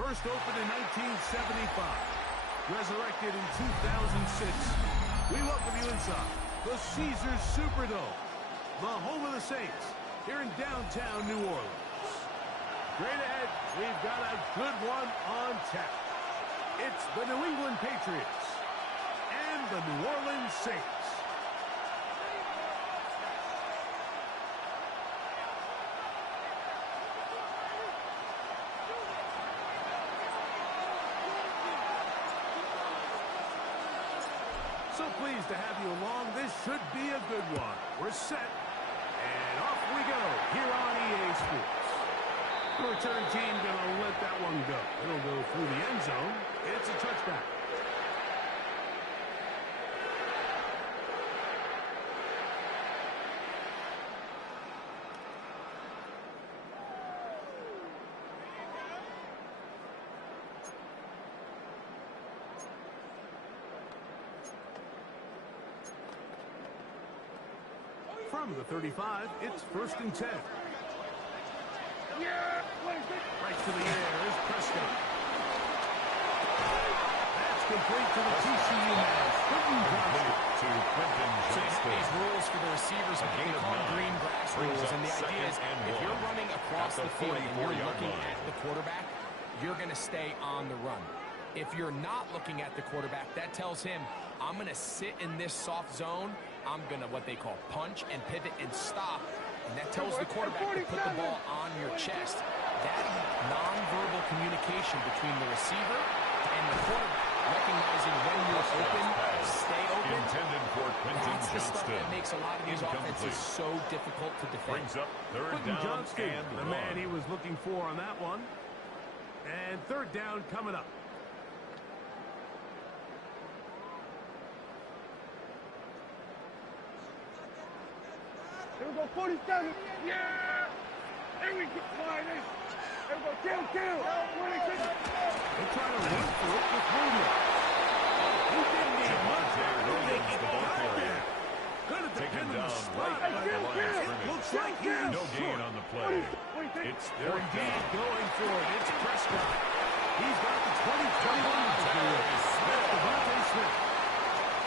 First opened in 1975, resurrected in 2006. We welcome you inside the Caesars Superdome, the home of the Saints, here in downtown New Orleans. Straight ahead, we've got a good one on tap. It's the New England Patriots and the New Orleans Saints. So pleased to have you along. This should be a good one. We're set, and off we go here on EA Sports. The return team going to let that one go. It'll go through the end zone. It's a touchback. From the 35, it's 1st and 10. Right to the air is Prescott. That's complete to the TCU man. To Quentin Johnston. These rules for the receivers are called green grass rules, and the idea is if you're running across the field and you're looking at the quarterback, you're going to stay on the run. If you're not looking at the quarterback, that tells him, I'm going to sit in this soft zone. I'm going to what they call punch and pivot and stop. And that tells the quarterback to put the ball on your chest. That nonverbal communication between the receiver and the quarterback, recognizing when you're open, stay open. Intended for Quentin That's the stuff Johnston. that makes a lot of these offenses so difficult to defend. Brings up 3rd Quentin down Johnston, and the man he was looking for on that one. And 3rd down coming up. Here we go, 47. Yeah! Here we go, Sliders. Here we go, kill. 26. They try to run through it with Williams. He didn't need much. Going to depend on the spot. It looks like he's no gain on the play. It's 4th down. Going for it. It's Prescott. He's got the 20-21 miles to go. That's Devontae Smith.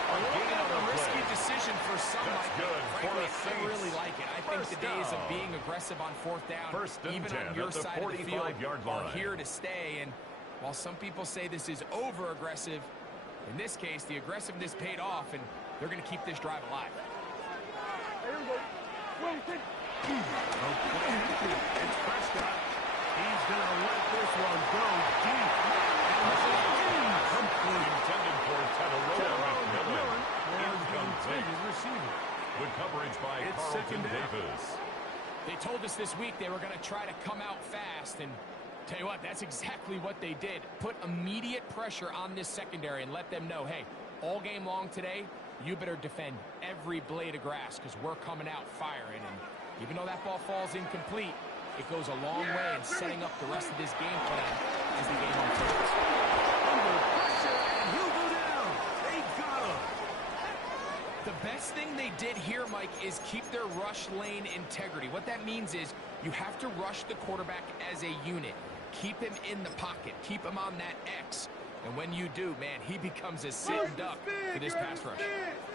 A little bit of a risky decision for some. That's good. Frankly, I really like it. I think the days of being aggressive on 4th down, even on your side of the field, are here to stay. And while some people say this is over-aggressive, in this case, the aggressiveness paid off, and they're going to keep this drive alive. Here we go, 26. It's Prescott. He's going to let this one go deep. Intended for Tedoroa McMillan. Incomplete. Receiver. Good coverage by Carlton Davis. They told us this week they were going to try to come out fast, and tell you what, that's exactly what they did. Put immediate pressure on this secondary and let them know, hey, all game long today, you better defend every blade of grass because we're coming out firing. And even though that ball falls incomplete, it goes a long way in setting up the rest of this game plan as the game unfolds. Under pressure, and he'll go down. They got him. The best thing they did here, Mike, is keep their rush lane integrity. What that means is you have to rush the quarterback as a unit. Keep him in the pocket. Keep him on that X. And when you do, man, he becomes a sitting duck for this pass rush.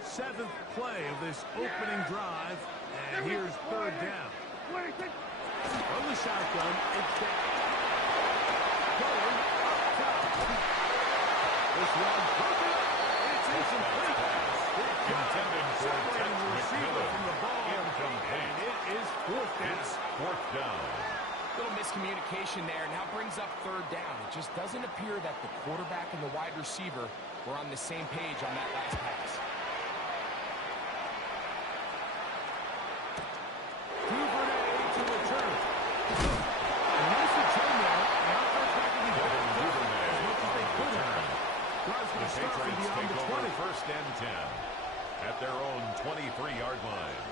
7th play of this opening drive, and here's 3rd down. From the shotgun, it's down. Going up top. This one broken up. It's incomplete. Intended for Separating the receiver from the ball. Incomplete. And it is 4th down. It's 4th down. Little miscommunication there. Now brings up 3rd down. It just doesn't appear that the quarterback and the wide receiver were on the same page on that last pass. Duvernay to return. A nice return there. The offense back in the game. As much as they could have. Drives going to start from beyond the 20. 1st and 10 at their own 23-yard line.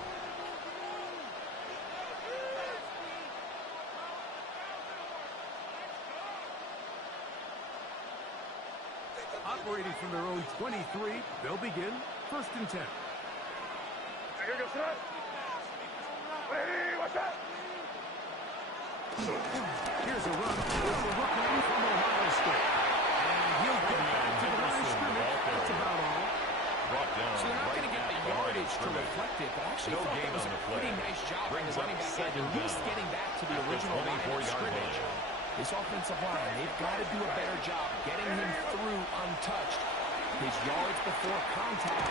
Operating from their own 23, they'll begin 1st and 10. Here goes that. Hey, what's that? Here's a run. It's a rookie from Ohio State. And he'll get back to the line of scrimmage. That's about all. Brought down. So they're not going to get the yardage to reflect it, but I actually thought that was a pretty nice job by the running back at least getting back to the original line of scrimmage. This offensive line, they've got to do a better job getting him through untouched. His yards before contact.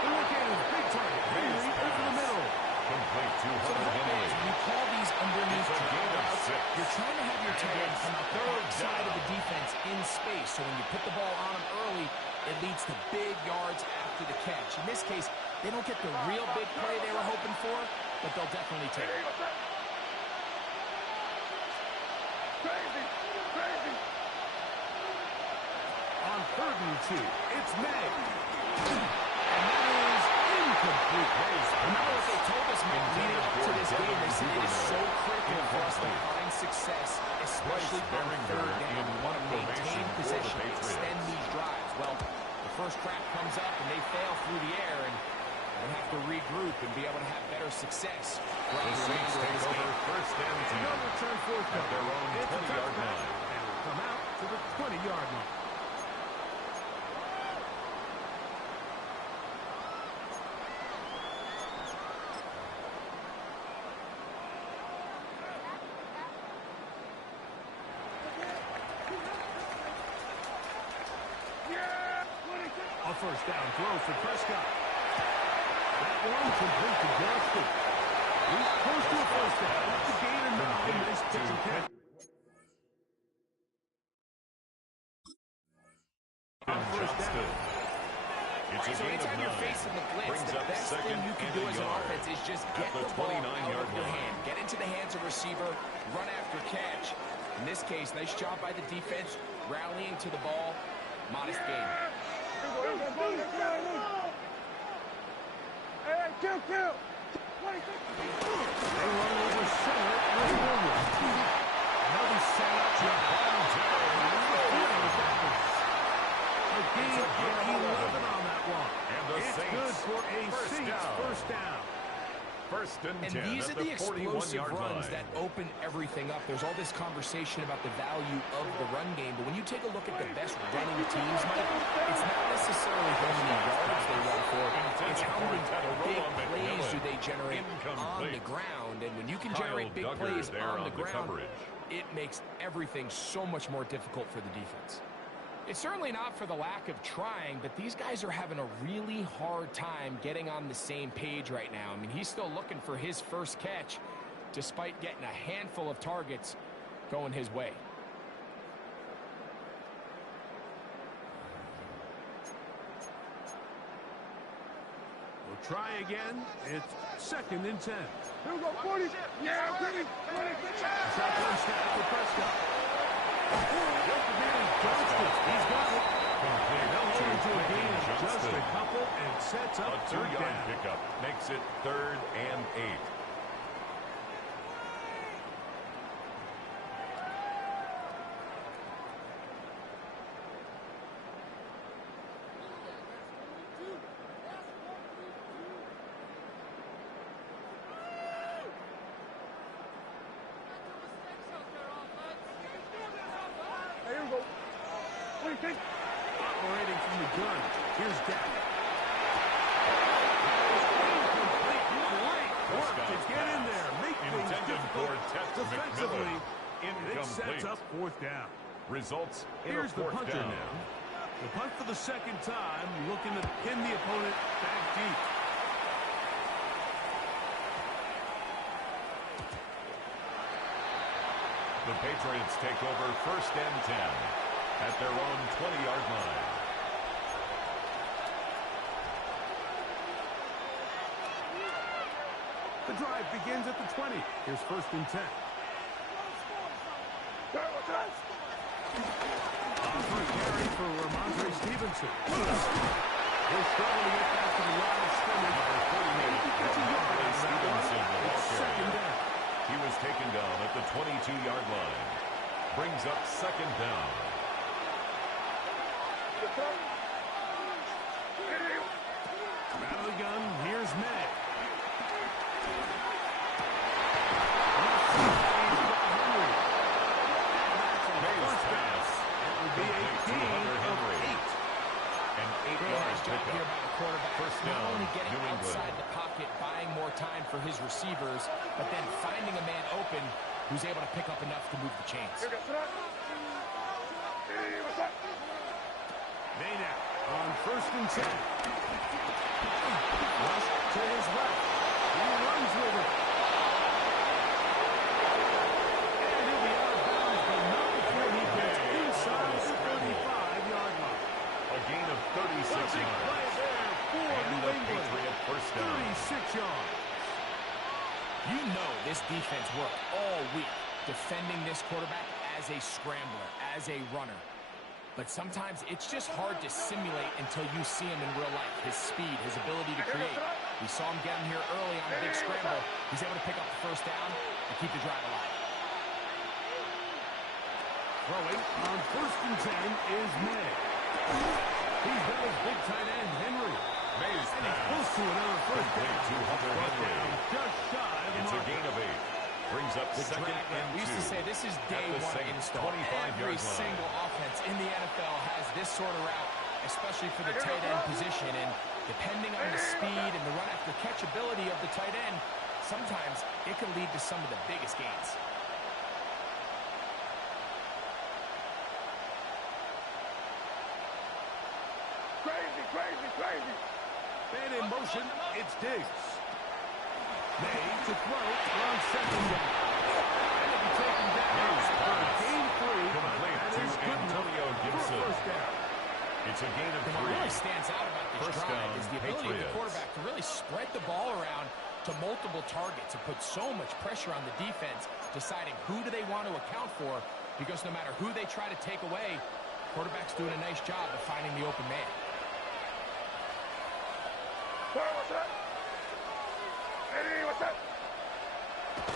The look at his big target. Henry over the middle. Complete to So the Hunter hope Henry. is when you call these underneath It's a gain of routes, 6. you're trying to have your tight end come out the backside of the defense in space. So when you put the ball on him early, it leads to big yards after the catch. In this case, they don't get the real big play they were hoping for, but they'll definitely take it. Crazy, crazy. On 3rd and 2, it's May. And that is incomplete. Remember what they told us, Mike, leading up to this game. They said it is so critical for us to find success, especially on 3rd down. We want to maintain possession, extend these drives. Well, the first crack comes up and they fail through the air, and they'll have to regroup and be able to have better success. The Saints take over 1st and 10. They'll return 4th At their own It's a 20-yard touchback, line. and will come out to the 20-yard line. A 1st down throw for Prescott. That one complete to Johnston. He's close to a 1st down. The gain and 9. Nice pitch and catch. On 1st down. It's a So gain anytime of you're 9. facing the blitz, Brings the up best thing 2nd you can and do a as an yard. offense is just At get the the ball out 29-yard of your line. hand. Get into the hands of receiver, run after catch. In this case, nice job by the defense, rallying to the ball. Modest gain. Hey, kill. They run over center with Williams. Now they set up to a gain of 11 on that one. And the It's Saints, good for a first Saints down. 1st down. 1st and 10 And these at are the the explosive 41-yard runs line. that open everything up. There's all this conversation about the value of the run game, but when you take a look at the best running teams, Mike, it's not necessarily how many yards they run for. It's how many big plays do they generate on the ground. And when you can generate big plays on the ground, it makes everything so much more difficult for the defense. It's certainly not for the lack of trying, but these guys are having a really hard time getting on the same page right now. I mean, he's still looking for his 1st catch, despite getting a handful of targets going his way. We'll try again. It's 2nd and 10. Here we go, 40. Yeah, 20. Shotgun snap for Prescott. Johnston. He's got it. They'll turn to a gain of just a couple and sets up A 3rd 2-yard down. pickup makes it 3rd and 8. Here we go. 26. Operating from the gun. Here's Dak. Great work to get in there. Make things Intended for difficult Tess defensively. McMillan. It sets Incomplete. up 4th down. Results in Here's a the 4th punter down. now. The punt for the 2nd time, looking to pin the opponent back deep. The Patriots take over 1st and 10 at their own 20-yard line. The drive begins at the 20. Here's 1st and 10. Offensive carry for Ramondre Stevenson. They're struggling to get back to the line of scrimmage. Gets a yard on that Stevenson, the one. ball It's 2nd carrier. down. He was taken down at the 22-yard line. Brings up 2nd down. Out of the gun, here's May. An 8-yard job here by the quarterback. First not down, only getting New England. outside the pocket, buying more time for his receivers, but then finding a man open who's able to pick up enough to move the chains. May now on 1st and 10. Rush to his left. He runs with it. And he'll be out of bounds, but not before he gets inside the 35-yard line. A gain of 36 yards. Play there for And New the England. Patriot first down. 36 yards. You know this defense worked all week defending this quarterback as a scrambler, as a runner. But sometimes it's just hard to simulate until you see him in real life. His speed, his ability to create. We saw him get him here early on a big scramble. He's able to pick up the first down and keep the drive alive. Throwing on 1st and 10 is May. He's got his big tight end, Henry. May's And he's close to another first down. to Hunter Henry. Just shy of the It's a mark. gain of 8. Brings up The second drag route. and We used to 2. say this is day At the one Saints' install. 25-yard Every line. single offense in the NFL has this sort of route, especially for the tight end position. And depending on the speed and the run after catch ability of the tight end, sometimes it can lead to some of the biggest gains. Crazy. And in motion, it's Diggs. May to throw on 2nd down. And it'll be taken down for a gain 3. Complete That to is good enough Antonio for Gibson. a first down. It's a gain of And what 3. really stands out about this First drive down, is the ability of the Patriots. quarterback to really spread the ball around to multiple targets and put so much pressure on the defense, deciding who do they want to account for, because no matter who they try to take away, quarterback's doing a nice job of finding the open man.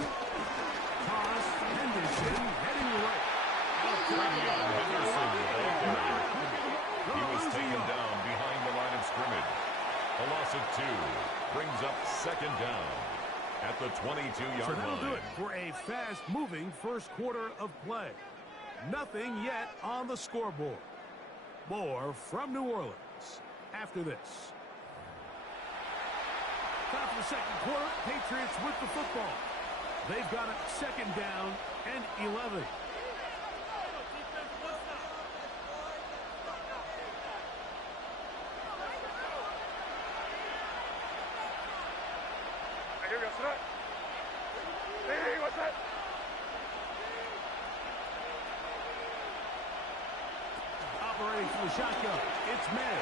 Toss, Henderson heading right. Henderson, he was taken down behind the line of scrimmage. A loss of 2 brings up 2nd down at the 22-yard So that'll do line. it for a fast-moving first quarter of play. Nothing yet on the scoreboard. More from New Orleans after this. Time for the second quarter. Patriots with the football. They've got it 2nd down and 11. Operating from the shotgun, it's May.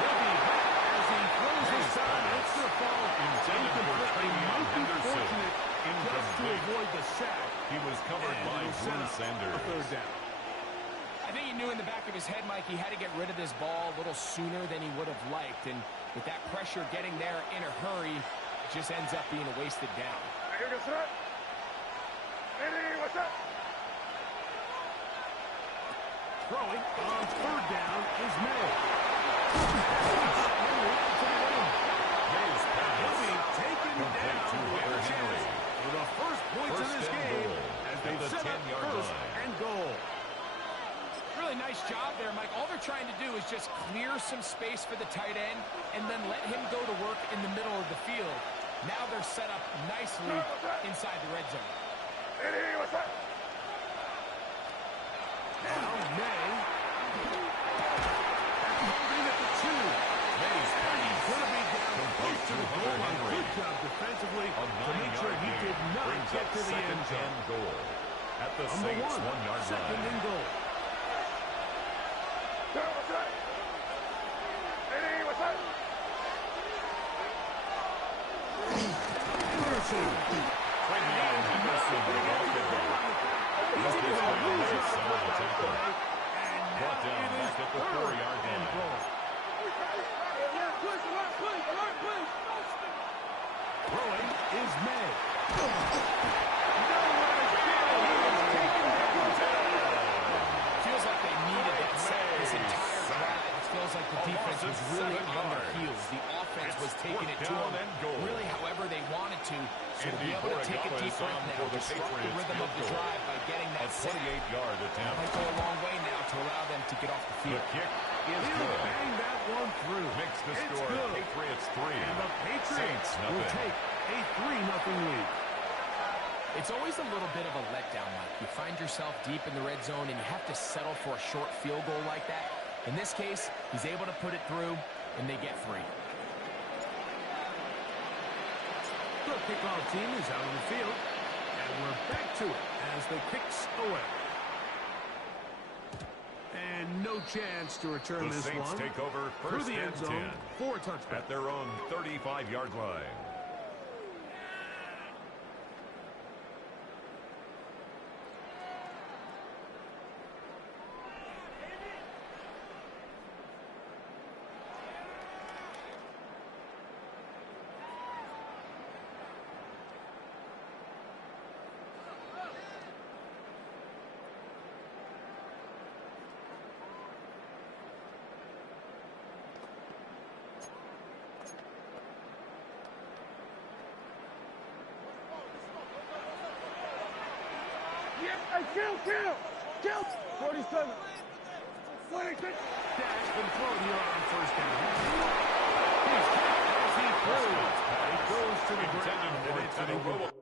He'll be back as he throws his time. It's the fall. Intended for Incomplete. Travion Might be Henderson. fortunate just to Incomplete. avoid the sack. He was covered And by it'll set Drew up Sanders. a 3rd down. I think he knew in the back of his head, Mike, he had to get rid of this ball a little sooner than he would have liked. And with that pressure getting there in a hurry, it just ends up being a wasted down. Throwing on 3rd down is May. May's pass. He'll be taken Complete down to with Hunter a chance Henry. for the first points of First this and game goal as at they the set up 10-yard 1st line. and goal. Really nice job there, Mike. All they're trying to do is just clear some space for the tight end and then let him go to work in the middle of the field. Now they're set up nicely inside the red zone. Now May. Holding at the 2. May's He's going to be down close to the goal line. Henry. Good job defensively A to make sure 9-yard he gain did not brings get up to the end 2nd zone. and goal at the Number Saints' 1, 1-yard 2nd line. and goal. Henderson. Travion Henderson with this one side of the tackle. Brought down back at the 4-yard line. Throwing is May. Feels like they needed that sack this entire So to be able to take a deep breath now, disrupt the rhythm of the drive by getting that sack. 28-yard attempt. Might go a long way now to allow them to get off the field. The kick is good. Bang that one through. Makes the score good. Patriots 3. And the Patriots will take a 3-0 lead. It's always a little bit of a letdown, Mike. You find yourself deep in the red zone and you have to settle for a short field goal like that. In this case, he's able to put it through, and they get 3. The kickoff team is out on the field, and we're back to it as the kicks away. And no chance to return The this Saints one. take over Through first the and end zone 10 for a touchdown. at their own 35-yard line. Hey, kill! 47. 26. That's been thrown here on first down. He's hit as he throws. It goes to the ground, and it's an incomplete.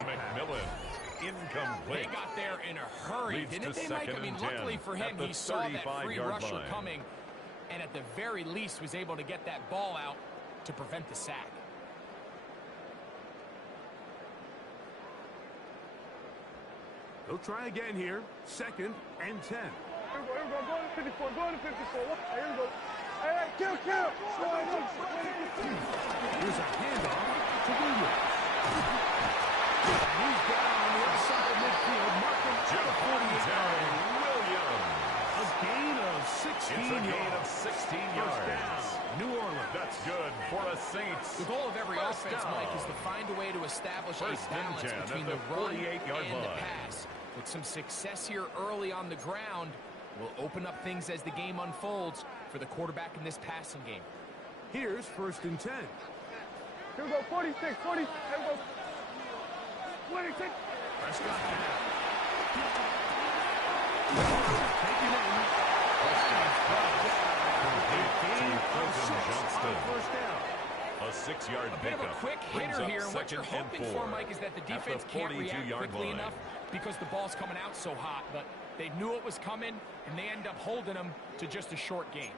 McMillan, incomplete. They got there in a hurry, Leads didn't to they, Mike? I mean, 2nd and 10 luckily for him, at the he saw that free 35-yard rusher line. coming, and at the very least was able to get that ball out to prevent the sack. They'll try again here. 2nd and 10. Here we go. Go to 54. Go to 54. Here we go. Hey, kill! Here's a handoff to Williams. And he's down on the other side of midfield. Marking at the 48-yard line. Williams. A gain of 16 It's a gain yards. of 16 First yards. down, New Orleans. That's good for a Saints. The goal of every First offense, down. Mike, is to find a way to establish First a and balance 10 between at the the run 48-yard and the line. pass. With some success here early on the ground, will open up things as the game unfolds for the quarterback in this passing game. Here's 1st and 10. Here we go. 46. 40. Here we go. 26. Prescott down. Taken in. Gain of 6 on first down. A 6-yard A bit of a pickup. quick Brings hitter up here, and what you're 2nd and hoping 4 for, Mike, is that the at defense can't react 42-yard quickly line. enough because the ball's coming out so hot, but they knew it was coming, and they end up holding them to just a short game.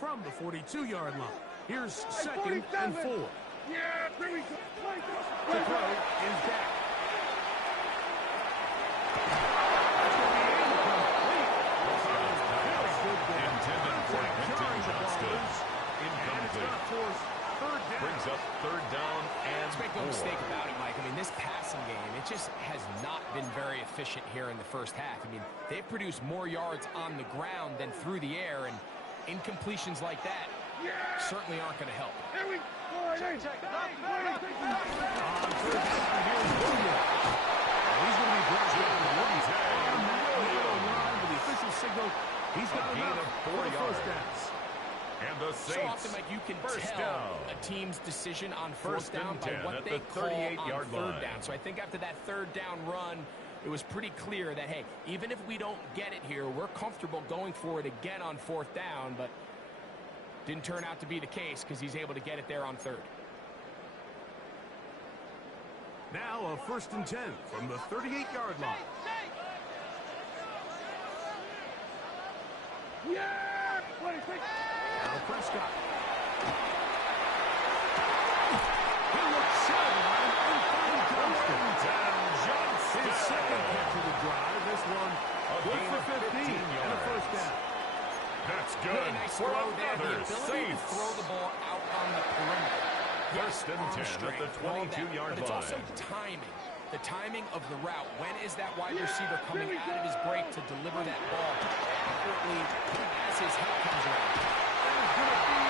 From the 42-yard line. Here's 2nd and 4. Yeah, here we go. The throw is down. Intended for Quentin Johnston. Incomplete. Brings up 3rd down and Let's make no 4. mistake about it, Mike. I mean, this passing game, it just has not been very efficient here in the first half. I mean, they've produced more yards on the ground than through the air, and incompletions like that certainly aren't going to help. Here we go. On 3rd down, here's Williams. He's going to be brought down on that middle line with the official signal. He's got A gain enough of for 4 the first yards. down. And the So Saints, often, Mike, you can first tell down. a team's decision on First fourth down and by 10 what at they the call on 38-yard 3rd line. down. So I think after that 3rd down run, it was pretty clear that, hey, even if we don't get it here, we're comfortable going for it again on 4th down, but didn't turn out to be the case because he's able to get it there on 3rd. Now a 1st and 10 from the 38-yard line. Yeah! 26. Now Prescott. He looks sideline and finds Johnston. for throw there. The another ability to Saints. throw the ball out on the perimeter. First and 10 at the 22-yard line. But it's also line. timing. The timing of the route. When is that wide receiver coming out of his break to deliver that ball accurately as his head comes around? That is going to be...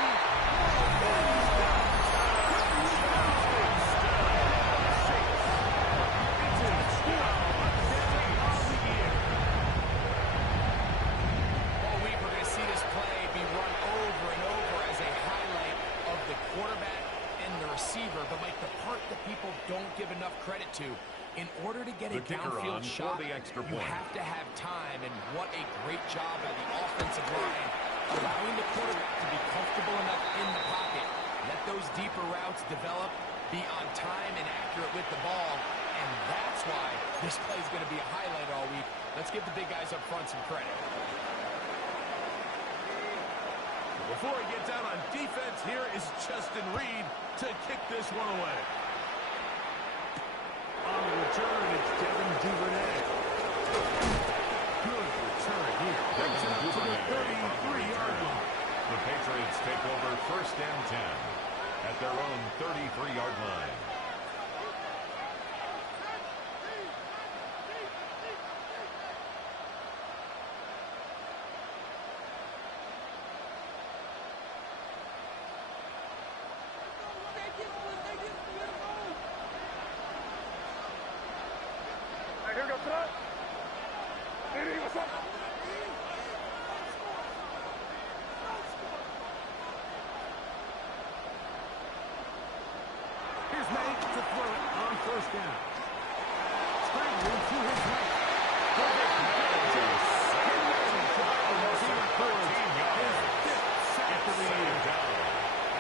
All week we're going to see this play be run over and over as a highlight of the quarterback and the receiver. But, Mike, the part that people don't give enough credit to, in order to get a downfield shot, you have to have time, and what a great job by the offensive line, allowing the quarterback to be comfortable enough in the pocket, let those deeper routes develop, be on time and accurate with the ball, and that's why this play is going to be a highlight all week. Let's give the big guys up front some credit. Before he gets out on defense, here is Justin Reed to kick this one away. On the return, it's Devin Duvernay. Good return here. Brings it up to the 33-yard line. The Patriots take over first and 10 at their own 33-yard line. Here we go, throw. Hey, what's up? Here's May to throw it on first down. Scrambling to his right.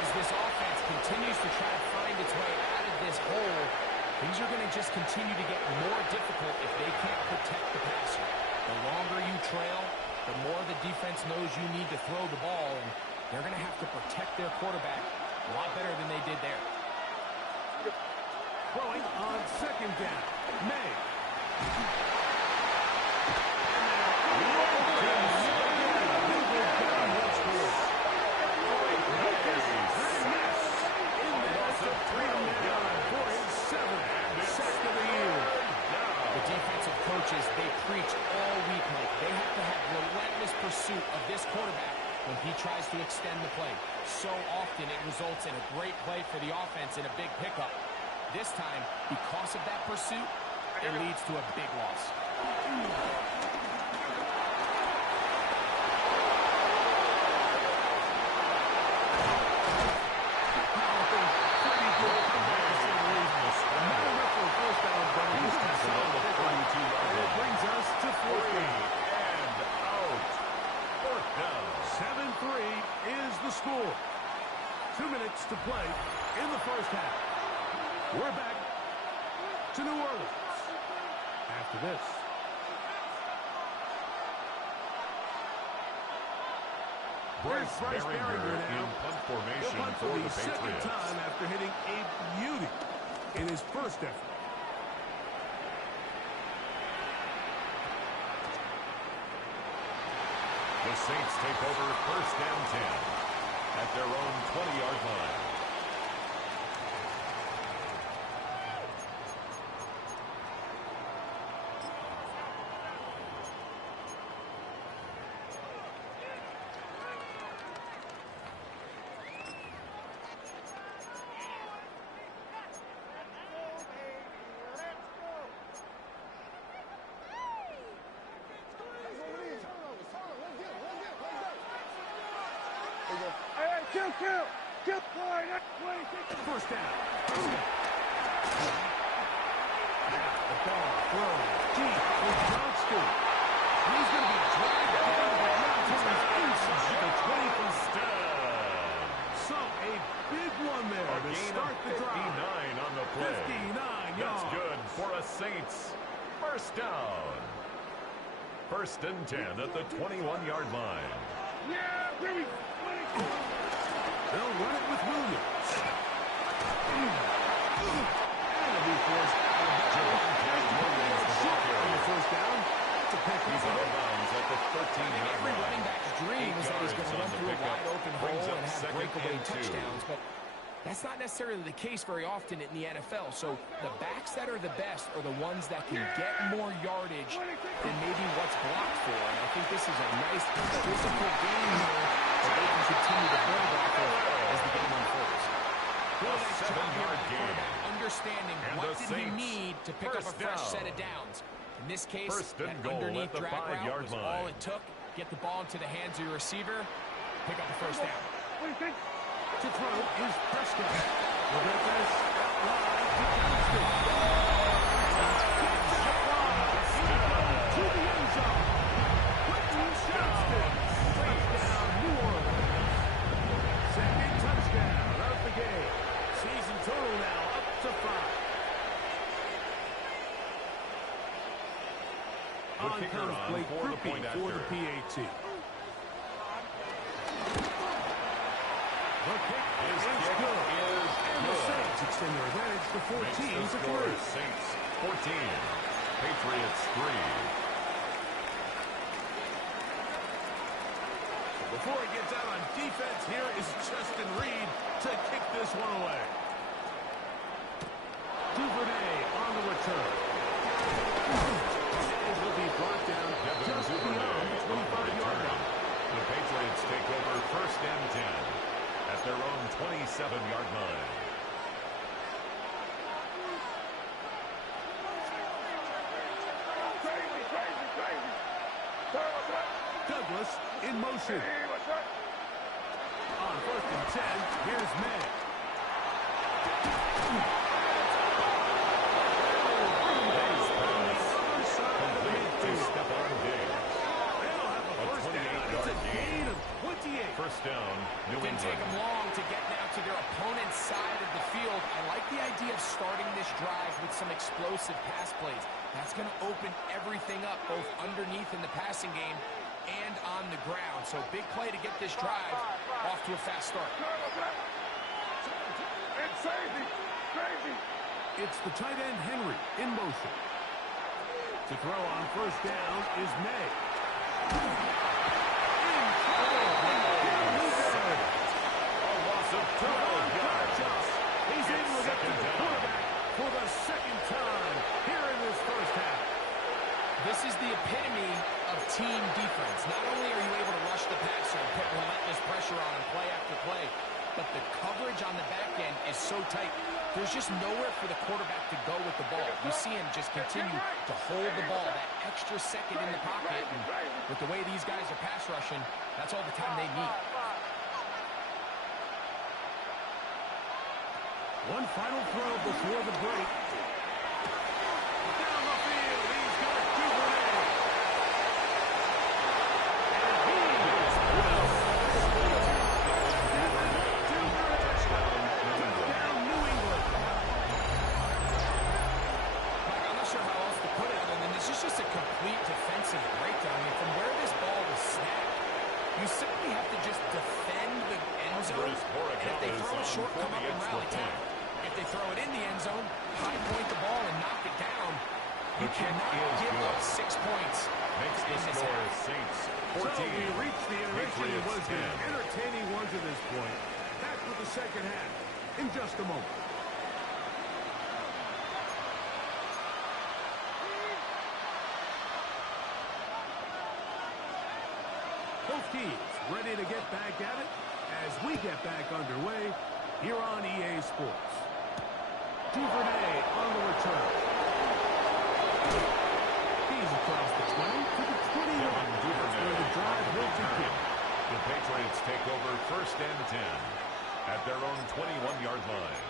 As this offense continues to try to find its way out of this hole, things are going to just continue to get more difficult if they can't protect the passer. The longer you trail, the more the defense knows you need to throw the ball, and they're going to have to protect their quarterback a lot better than they did there. Throwing on second down. May. The defensive coaches, they preach all week, Mike. They have to have relentless pursuit of this quarterback when he tries to extend the play. So often it results in a great play for the offense and a big pickup. This time, because of that pursuit, it leads to a big loss. It brings us to fourth down. And out. Fourth down. 7-3 is the score. 2 minutes to play in the first half. We're back to New Orleans after this. Bryce Baringer in punt formation He'll punt for the the second Patriots. time after hitting a beauty in his first effort. The Saints take over first and 10 at their own 20-yard line. Kill. First down. The ball thrown deep with Johnston. He's going to be dragged down by Mountains inside the 20. So a big one there to start the drive. 59 on the play. 59 yards. That's good for a Saints first down. First and 10 at the 21-yard line. Yeah, baby. They'll run it with Williams. And it'll be forced on the first down. To pick He's out of bounds at the 13-yard line. Every running back's dream is that he's going to run through a wide necessarily the case very often in the NFL. So the backs that are the best are the ones that can get more yardage than maybe what's blocked for. And I think this is a nice physical game here that they can continue to build off of as the game unfolds. Well, nice job here by the quarterback, understanding what did he need to pick up a fresh set of downs. In this case, that underneath drag route was all it took. Get the ball into the hands of your receiver, pick up the first down. To throw is Prescott. The defense outline to Johnston. To the end zone. Johnston. Touchdown, New Orleans. Second touchdown of the game. Season total now up to 5. On comes Blake Griffey for the PAT. The kick is good. And the Saints extend their advantage to 14-3. Saints 14, Patriots 3. Before he gets out on defense, here is Justin Reed to kick this one away. Duvernay on the return. And will be brought down just beyond the 25-yard line. The Patriots take over first and 10 at their own 27-yard line. Douglas in motion. On first and 10, here's May. First down, New England. Didn't take them long to get now to their opponent's side of the field. I like the idea of starting this drive with some explosive pass plays. That's going to open everything up, both underneath in the passing game and on the ground. So big play to get this drive off to a fast start. It's the tight end Henry in motion. To throw on first down is May. He's able to get to the quarterback for the second time here in this first half. This is the epitome of team defense. Not only are you able to rush the passer and put relentless pressure on him play after play, but the coverage on the back end is so tight. There's just nowhere for the quarterback to go with the ball. You see him just continue to hold the ball, that extra second in the pocket. And with the way these guys are pass rushing, that's all the time they need. One final throw before the break. Down the field, he's got Duvernay. And he is touchdown, New England. Mike, I'm not sure how else to put it other than this is just a complete defensive breakdown. I mean, from where this ball was snapped, you simply have to just defend the end zone. And if they throw it short, come up and rally tackle. If they throw it in the end zone, high point the ball and knock it down. You cannot give up 6 points. Makes the score Saints 14. So we reached the intermission. It was an entertaining one to this point. Back with the second half in just a moment. Both teams ready to get back at it as we get back underway here on EA Sports. Duvernay on the return. He's across the 20 to the 21. That's where the drive will begin. The Patriots take over first and 10 at their own 21-yard line.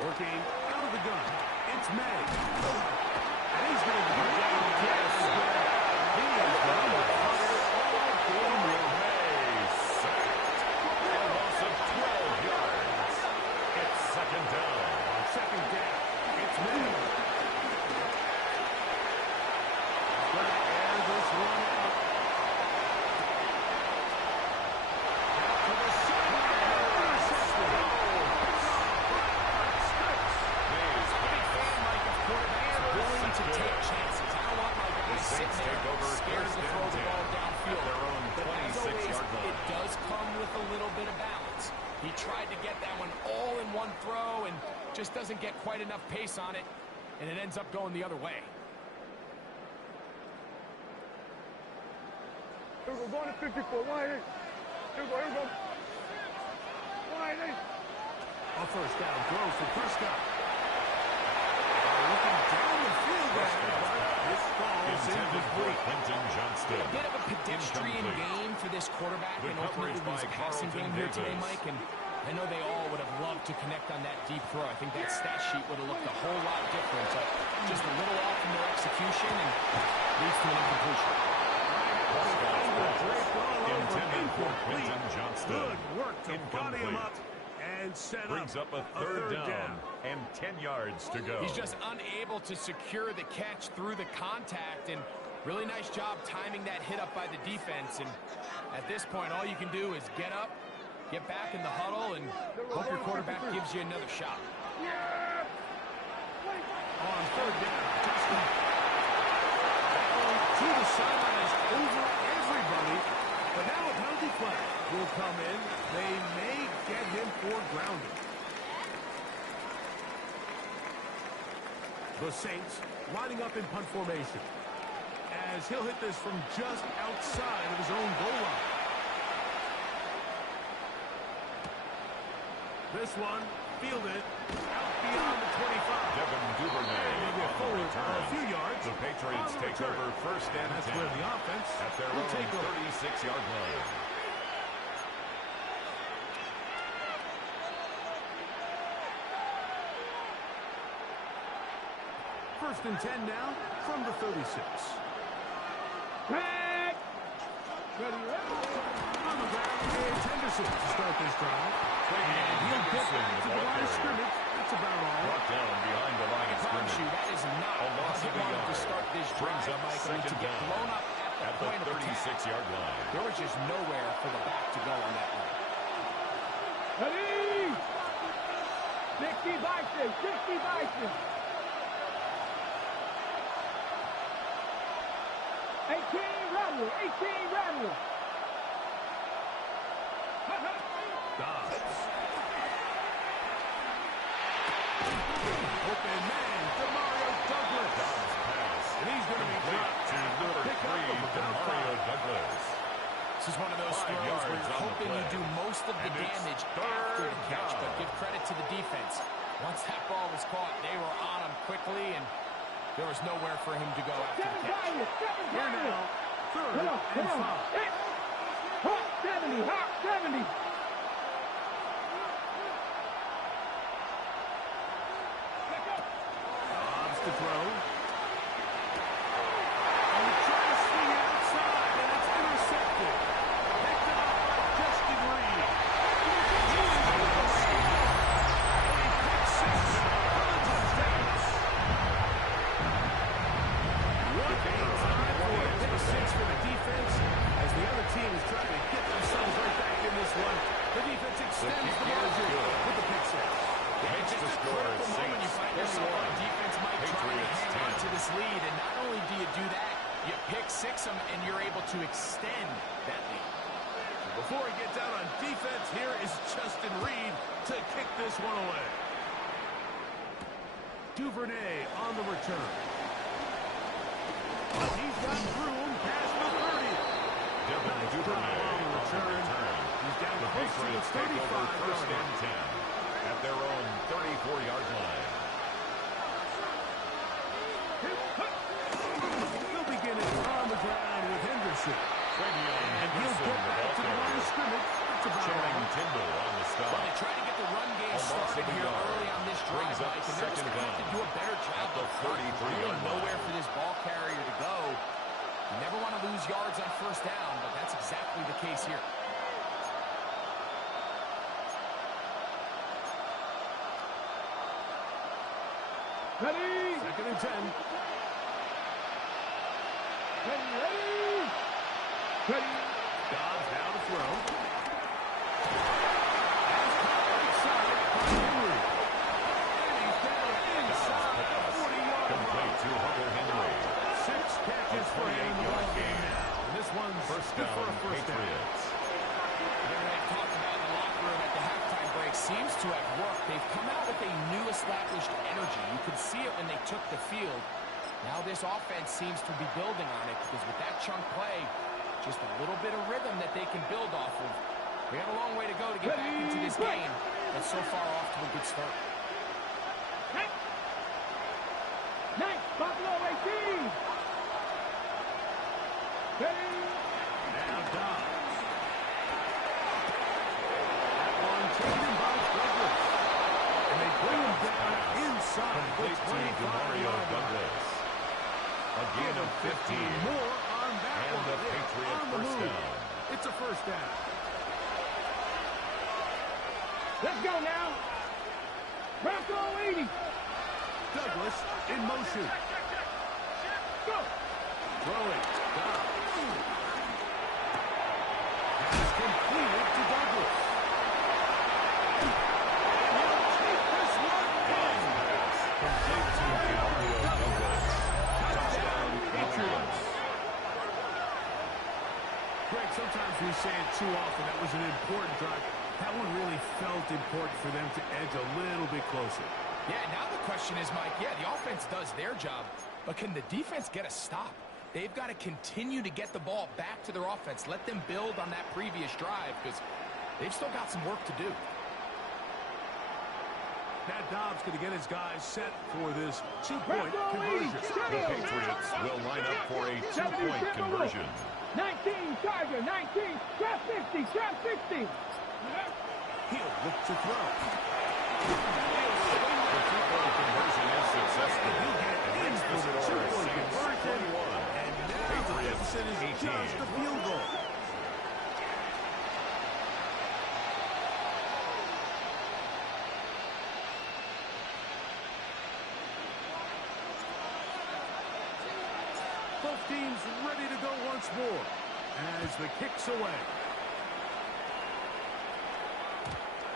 Working out of the gun. It's May. And he's going to get down the gas as well. He is under fire all game long. May sacked. A loss of 12 yards. It's second down. On second down, it's May. one throw and just doesn't get quite enough pace on it, and it ends up going the other way. Here we go, going to 54. Line in. Here we go. Line in. A first down throw for Prescott. Looking down the field there, but this ball is incomplete. Johnston. A bit of a pedestrian game for this quarterback and ultimately his passing game here today, Mike. And I know they all would have loved to connect on that deep throw. I think that stat sheet would have looked a whole lot different. But just a little off in their execution and leads to an incompletion. Intended for Quentin Johnston. Good work to body him up and set Brings up a third down and 10 yards to go. He's just unable to secure the catch through the contact, and really nice job timing that hit up by the defense. And at this point, all you can do is get up, get back in the huddle, and hope your quarterback gives you another shot. On third down, Justin. To the sideline is over everybody, but now a penalty flag will come in. They may get him for grounding. The Saints lining up in punt formation as he'll hit this from just outside of his own goal line. This one fielded out beyond the 25. Devin Duvernay They get forward a few yards. The Patriots take over first and That's 10 where the offense at their will own take over. 36-yard line. First and 10 now from the 36. Back. Ready. On the ground is Henderson to start this drive. And he'll get back to the line of scrimmage. That's about all. Brought down behind the line of I promise you, scrimmage. that is not A loss how of he a wanted to yard. start this Brings drive, up Mike. I mean, to second get down blown up at the point the of attack. 36-yard line. There was just nowhere for the back to go on that one. Ready. 60 Bison. 60 Bison. 18 Rebel. 18 Rebel. Dobbs. Open man, Demario Douglas. Dobbs pass. And he's going to be dropped. To number Pick up 3, of about Demario 5. Douglas. This is one of those 5 throws where yards you're on the hoping you play. do most of the And it's damage third after the catch, but down. give credit to the defense. Once that ball was caught, they were on him quickly, and there was nowhere for him to go after the catch. Here now, third Come on. and 5. Hot 70. Hot 70. Dobbs to throw. And he tries to swing it outside, and it's intercepted. Picked up by Justin Reed. What a time for a pick six for the defense as the other team is trying to get themselves right back in this one. The defense extends the margin with the pick six. Makes the score Moment you find yourself on defense, Mike, trying to Patriots hang on 10. to this lead, and not only do you do that, you pick six them, and you're able to extend that lead. Before he gets out on defense, here is Justin Reed to kick this one away. Duvernay on the return. He's got room past the 30. Devin Duvernay on the return. He's down The close to the Patriots take over 35 first yard and 10 at their own 34-yard line. They'll begin it on the ground with Henderson. And he'll get back to the line of scrimmage. That's about Showing all. Tyndall on the stop. Well, they try to get the run game A loss started of a here yard. early on this drive, Brings up Mike, and they're just second going to have to down do a better job at the of really 33-yard line. nowhere for this ball carrier to go. You never want to lose yards on first down, but that's exactly the case here. Ready. Second and 10. Ready. Dobbs now to throw. Has caught right side by Henry. And he's down inside the 40-yard Complete line. to Hunter Henry. 6 catches for him in the ball game now. And this one's First good down, for a first down. Patriots. They've talked about in the locker room at the halftime break, 6 seems to have worked. They've come out with a new established energy. You could see it when they took the field. Now this offense seems to be building on it because with that chunk play, just a little bit of rhythm that they can build off of. We have a long way to go to get back into this game, but so far off to a good start. Nice, Buffalo 18. Ready? Now Dobbs. That one taken by Douglas. And they bring him down inside the Complete to 25-yard Douglas. A gain of 15. More on that And one. the They are Patriot on the first move. down. It's a first down. Let's go now. Bronco 80. Douglas in motion. Go. Throwing. Dobbs. Pass completed to Douglas. And he'll take this one in. Complete to Douglas. Touchdown, Patriots. Greg, sometimes we say it too often. That was an important drive. That one really felt important for them to edge a little bit closer. Yeah, now the question is, Mike, yeah, the offense does their job, but can the defense get a stop? They've got to continue to get the ball back to their offense. Let them build on that previous drive because they've still got some work to do. Now Dobbs going to get his guys set for this two-point Bronco 80. conversion. The Patriots will line up for a two-point conversion. 19, Charger, 19. Trap 50, trap 50. He'll look to throw. The two-point conversion is successful. And Makes the score two-point Saints conversion. 21. And now the Patriots deficit is 18. just a field goal. Both teams ready to go once more as the kick's away.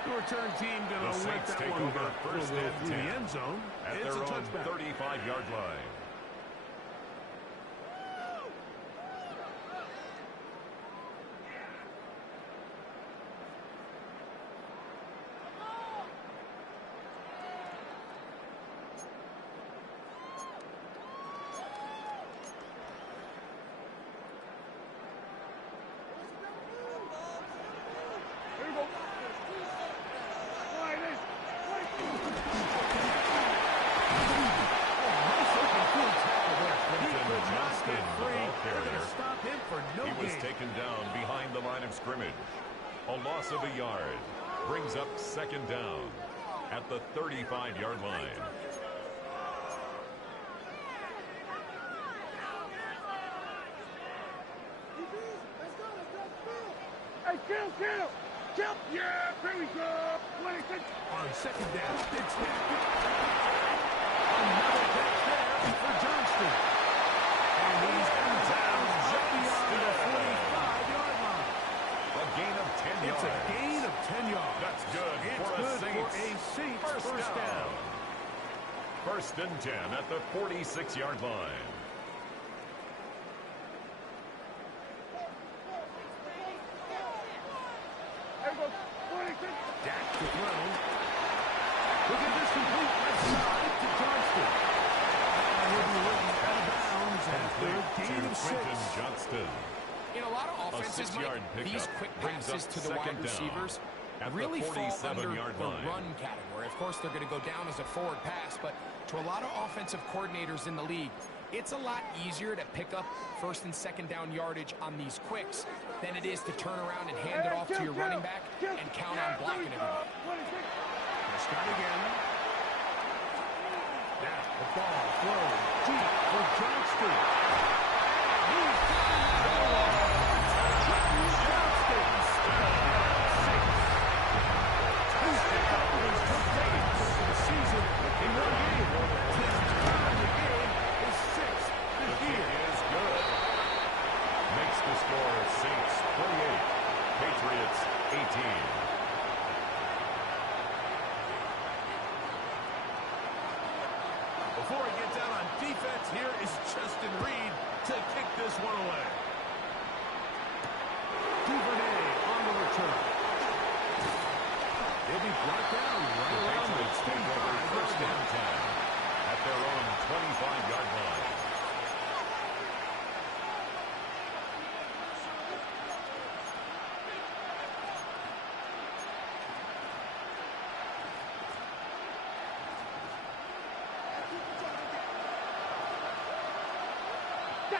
The return team going The to let Saints that take one over go. first It'll go and through 10 the end zone. at It's their a own touchback. 35-yard line. Here we go. Slide this. Nice open field tackle there. He Quinton could not Johnston, get the free. ball They're going carrier. to stop him for no He was gain. taken down behind the line of scrimmage. A loss of a yard brings up second down at the 35-yard line. Hey, kill. Yeah, there we go. 26. On second down, it's hit. Another catch there for Johnston. And he's down just beyond the 45-yard line. A gain of 10 yards. It's a gain of 10 yards. That's good It's for a good Saints. for a Saints first down. First and 10 at the 46-yard line. There we go. 26. Dak to throw. Look at this complete left side to Johnston. And he'll be ridden out of bounds after a gain To of 6. Quinton Johnston. In a lot of offenses, six-yard Mike, these pickup quick brings passes up to the wide second down receivers at the really fall under 47-yard the line. run category. Of course, they're going to go down as a forward pass, but to a lot of offensive coordinators in the league, it's a lot easier to pick up first and second down yardage on these quicks than it is to turn around and hand it off to your running back and count on blocking everybody. 26. Scott again. Now the ball thrown deep for Johnston. He's Johnston. His Cowboys took days for the season in one game. His time the game is 6th The this kick year. is good. Makes the score Saints 28, Patriots 18. Before he gets out on defense, here is Justin Reed to kick this one away. Duvernay on the return. He'll be blocked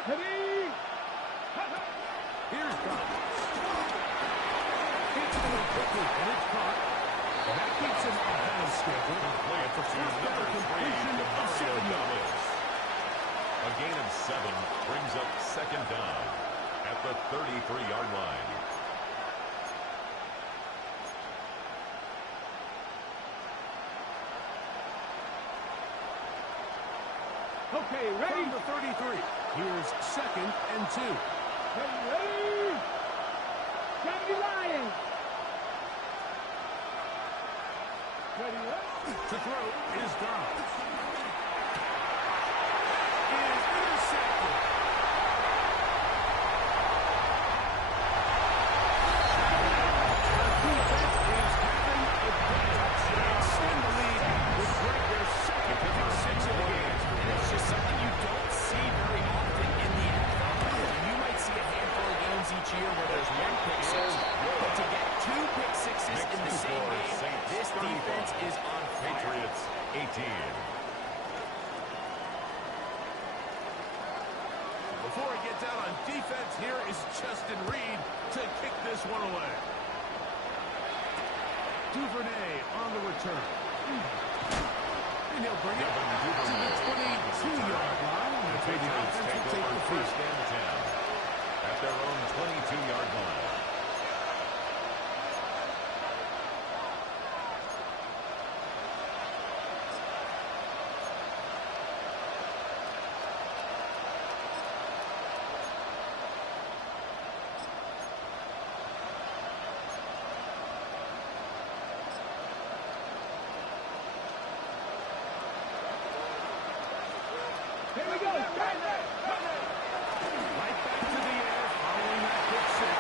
Ready? Here's Dobbs. It's going quickly, and it's caught. That keeps him ahead of schedule. It's a first down completion of 7 yards. A gain of 7 brings up second down at the 33-yard line. Okay, ready? From the 33. Here's 2nd and 2. Ready? Gotta be lying. Ready? To throw is Dobbs. Is intercepted. The defense is having a day. They extend the lead with their second pick 6 of the game. And it's just something you don't see very often in the NFL. You might see a handful of games each year where there's 1 pick 6. But to get 2 pick 6s in the same game, this defense is on fire. Patriots 18. Before he gets out on defense, here is Justin Reed to kick this one away. Duvernay on the return. And he'll bring it to the 22-yard line. The Patriots take over first and 10 at their own 22-yard line. Here we go. Right back to the air following that pick 6.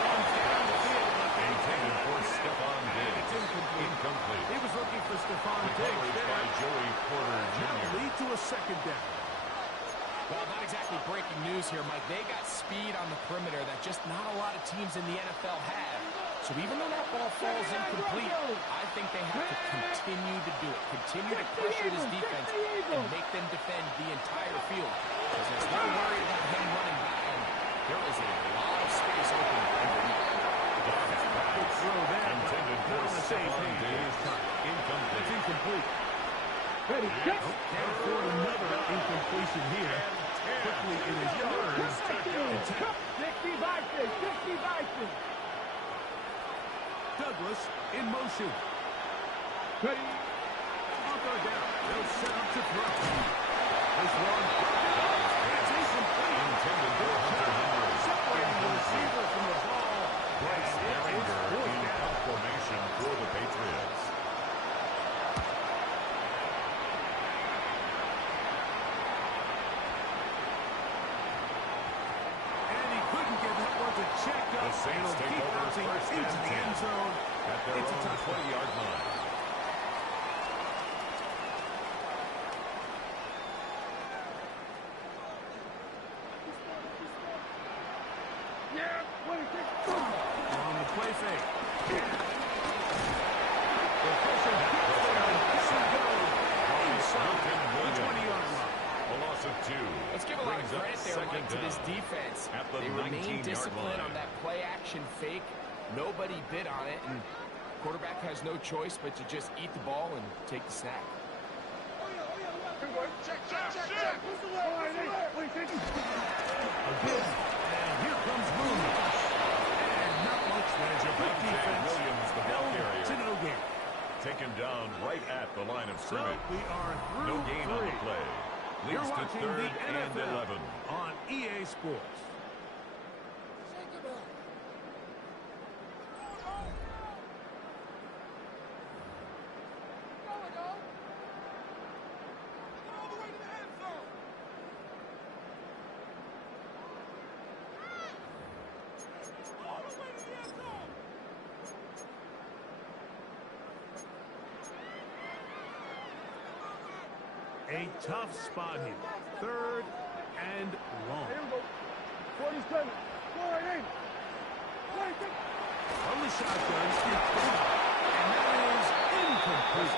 On down the field. Intended for Stephon Diggs. It's incomplete. He was looking for Stephon The Diggs coverage by there. Joey Porter Now Jr. lead to a 2nd down. Well, not exactly breaking news here, Mike. They got speed on the perimeter that just not a lot of teams in the NFL have. So even though that ball falls incomplete, I think they have to continue to do it. Continue to pressure this defense and make them defend the entire field. Because there's no worry about him running back, and there is a lot of space open underneath. Throw there. Intended for Not on the same Stephon page. Diggs. Incomplete. It's incomplete. Ready? Yes. Can't afford another incompletion here. Quickly in his yards. 60 Vikings. 60 Vikings. Douglas in motion. Ready? On 3rd down. They'll set up to throw. This one. It's incomplete. Intended for Hunter Henry. Separating the receiver from the ball. Bryce And it is Behringer 4th in down. punt formation for the Patriots. And he couldn't get that one to check up. The Saints It'll take keep over bouncing first into and the 10 end zone. at their It's a own touchdown. 20-yard line. Yeah. 26. On the play fake. The pressure gets there and doesn't go inside the 20-yard line. A loss of 2. Let's give a lot of Brings up credit there, second Mike, to this down defense. at the They remained 19-yard disciplined line. on that play-action fake. Nobody bid on it, and quarterback has no choice but to just eat the ball and take the snap. Check. Who's the line? What are you thinking? Again. And here comes Mooney. And not much there. Good defense. Williams, the ball Held carrier. to no gain. Taken down right at the line of So scrimmage. we are through No gain on the play. You're Leads to watching 3rd the and NFL 11. on EA Sports. A tough spot here. 3rd and long. Here we go. 47. Go right in. 26. From the shotgun, and that is incomplete.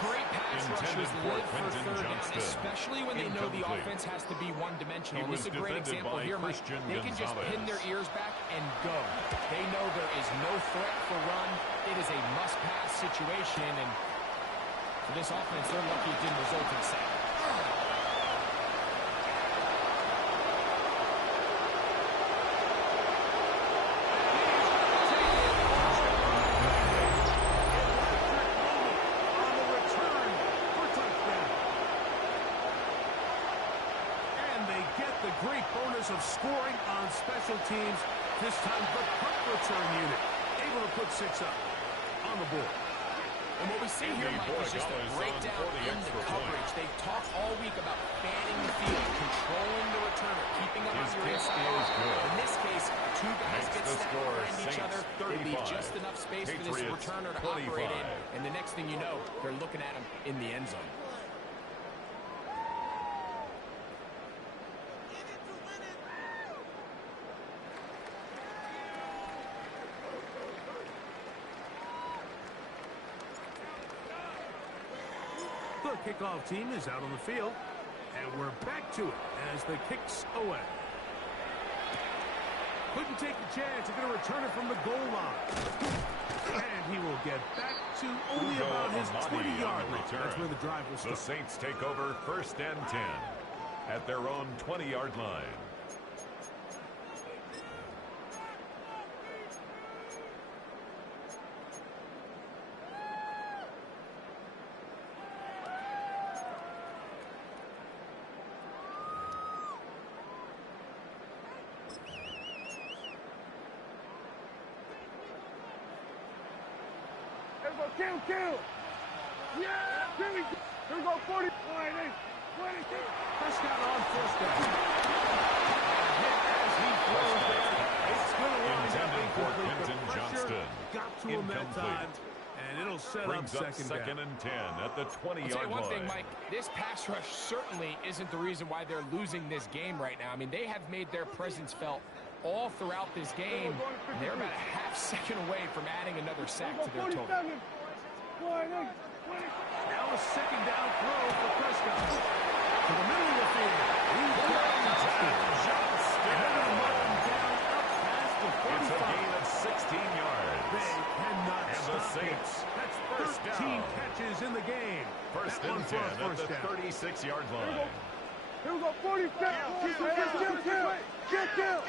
Great pass pass rushers live for third down, especially when they know the offense has to be one-dimensional. This is a great example here, Mike. They can just pin their ears back and go. They know there is no threat for run. It is a must-pass situation, and for this offense, they're lucky it didn't result in a sack. Of scoring on special teams. This time the punt return unit able to put 6 up on the board. And what we see here, Mike, is just a breakdown in the coverage. They talk all week about fanning the field, controlling the returner, keeping them on your inside. In this case, two guys get stacked behind each other. They leave just enough space for this returner to operate in. And the next thing you know, they're looking at him in the end zone. The kickoff team is out on the field, and we're back to it as the kick's away. Couldn't take the chance. They're going to return it from the goal line. And he will get back to only about his 20-yard line. That's where the drive will start. The Saints take over 1st and 10 at their own 20-yard line. Kill! Yeah! Here we go! Here we go, 40! 20! Prescott on 1st down. As he throws there, it's going to wind up incomplete. The pressure got to him that time, and it'll set up second and 10 at the 20-yard line. I'll tell you one thing, Mike. This pass rush certainly isn't the reason why they're losing this game right now. I mean, they have made their presence felt all throughout this game, and they're about a half second away from adding another sack to their total. Now a 2nd down throw for Prescott. To the middle of the field. He's going Johnston. And they're going to mark him down up past the 45. It's a gain of 16 yards. They cannot and stop the Saints. That's 13 down. catches in the game. 1st and 10 at the 36-yard line. Here we go, 45. Kill.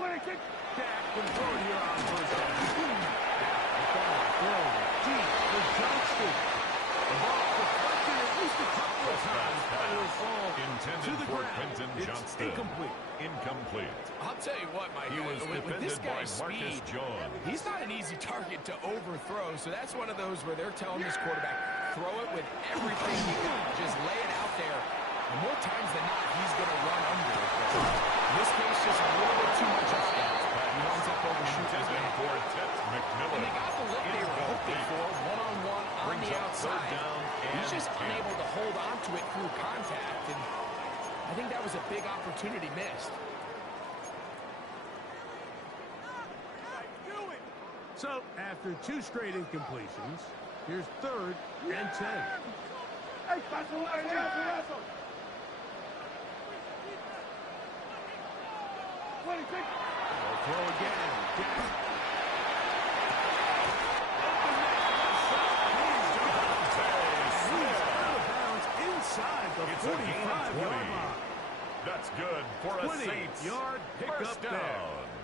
26. Dak can throw it here on 1st down. Deep for Johnston. The ball deflected at least a couple of times. Intended for Quentin Johnston. Incomplete. I'll tell you what, Mike. He was with this defended by guy's Marcus speed, Jones. he's not an easy target to overthrow. So that's one of those where they're telling this quarterback, throw it with everything you got. Just lay it out there. And more times than not, he's going to run under it. In this case, just a little bit too much upfield. He runs up overshooting his man. And they got the look they were hoping for, one-on-one on the outside. He's just unable to hold on to it through contact, and I think that was a big opportunity missed. So, after 2 straight incompletions, here's 3rd and 10. Hey, pass the line, They'll throw again. Inside the 45-yard line. That's good for a Saints. 20-yard pickup there.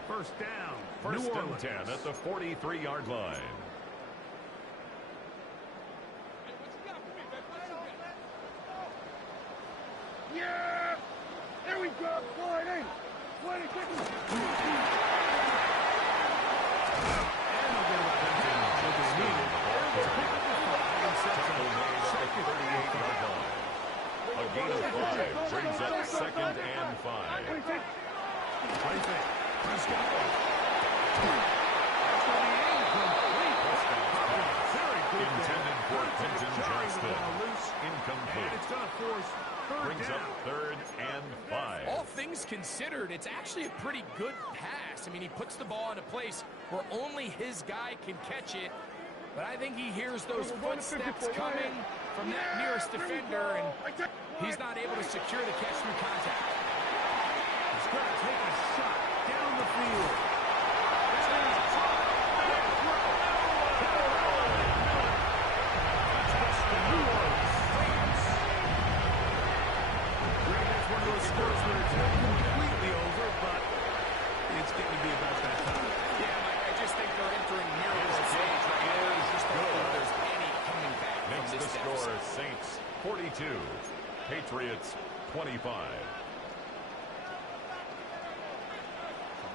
1st down. 1st and 10 at the 43-yard line. Yeah! There we go. 20. 26. A gain of 5 brings up 2nd and 5. Intended for Quentin Johnston. Incomplete. It's going to force brings up 3rd and 5. All things considered, it's actually a pretty good pass. I mean, he puts the ball in a place where only his guy can catch it. But I think he hears those footsteps coming from that nearest defender, and he's not able to secure the catch through contact. He's going to take a shot down the field. That's one of those scores where it's not completely over, but it's getting to be about that time. Yeah, Mike, I just think they're entering miracle stage right now. I just don't think there's any coming back from Makes this the score deficit. Saints 42, Patriots 25.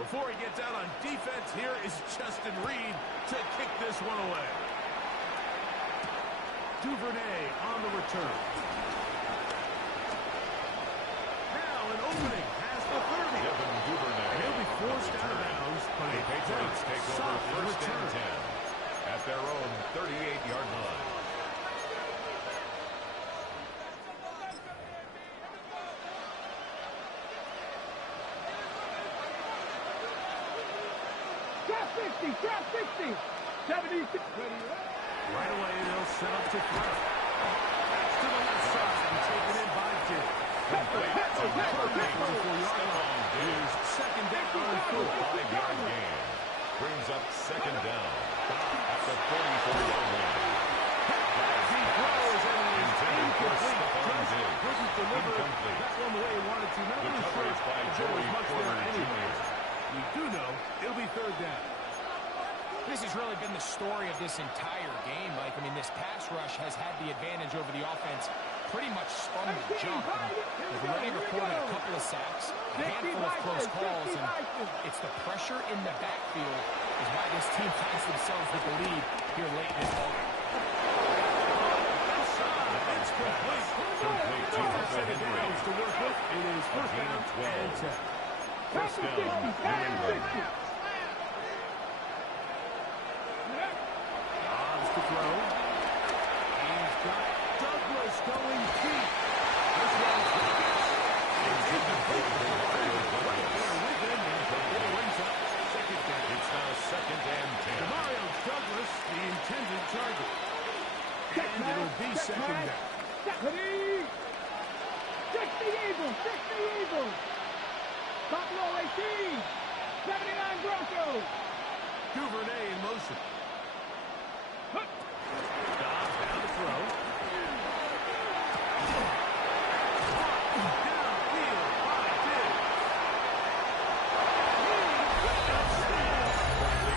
Before he gets out on defense, here is Justin Reed to kick this one away. Duvernay on the return. Now an opening has the 30. Devin Duvernay. He'll be forced out of bounds, but The Patriots take over first and 10 10. at their own 38-yard line. Drop 60, drop 60. 76. Right away, they'll set up to throw. That's to the left side and taken in by Dick. Complete to Madden. It is second down and 4. 5-yard gain. Brings up second down at the 44-yard line. As he throws and it is Intended for incomplete. Stephon Just Diggs. couldn't deliver Incomplete. that one the way he wanted to. Not The really sure coverage by if there Joey was much Porter there anyway. Jr. We do know it'll be third down. This has really been the story of this entire game, Mike. I mean, this pass rush has had the advantage over the offense pretty much from the jump. They've already recorded a couple of sacks, a handful of close calls, and it's the pressure in the backfield is why this team finds themselves with the lead here late in this ball game. It's complete. Complete to Second Henry. downs to work with. It is first gain down of 12. and 10. First down, New England. Dobbs to throw. He's got Douglas going deep. This one's it's incomplete. Right there with him, and it brings up second down. It's now second and 10. Demario Douglas, the intended target. And it'll be second down. 60 Eagles, 60 Eagles. Buffalo 18, 79 Broncos. Duvernay in motion. Dobbs down to throw. Downfield by Diggs.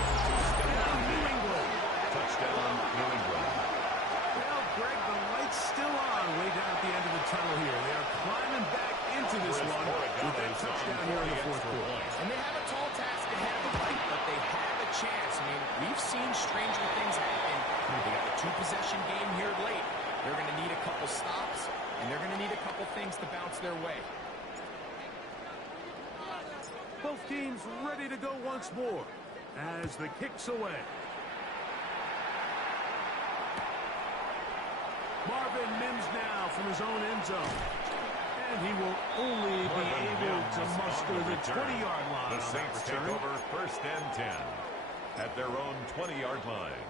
Touchdown, New England. Touchdown, New England. Well, Greg, the light's still on way down at the end of the tunnel here. They are climbing back into this one with that touchdown here in the fourth quarter. And they have a tall task ahead of them, Mike, but they have a chance. I mean, we've seen stranger things happen. They got a two-possession game here late. They're going to need a couple stops, and they're going to need a couple things to bounce their way. Both teams ready to go once more as the kick's away. Marvin Mims now from his own end zone. And he will only be able to muster the 20-yard line. The on that Saints take return. over first and 10 at their own 20-yard line.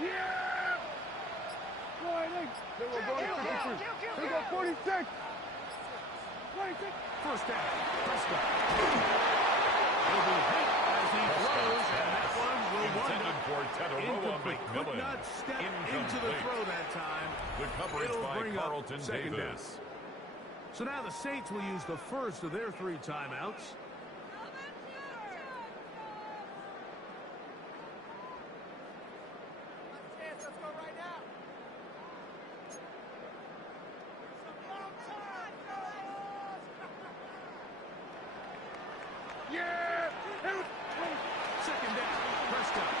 Yeah! Sliding. They will go to 52. They go 46. 26. First down. Prescott. Will be hit as he throws, and that one will wind Intended up for Tataroa incomplete. Could McMillan. not step into the Incomplete. throw that time. The coverage It'll by bring up Carlton second down. Davis. So now the Saints will use the first of their 3 timeouts. Let's go right now. Yeah! Second down. Prescott.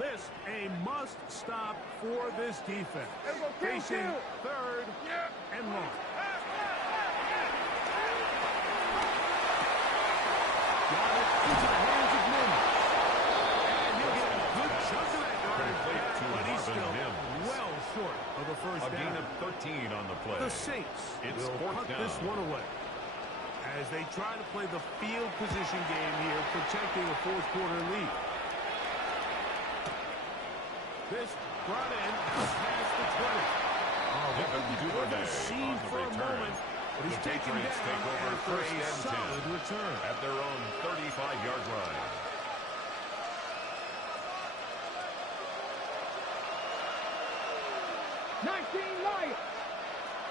This a must-stop for this defense. Facing third and long. Got it into the hands of Mims. And he'll get a good chunk of that yardage back, but he's still well short of a first down. A gain of 13 on the play. The Saints will cut this one away as they try to play the field position game here, protecting a fourth-quarter lead. This brought in past the 20. Oh, what a scene for a moment. But he's taken down after a solid return. At their own 35-yard line. Lions.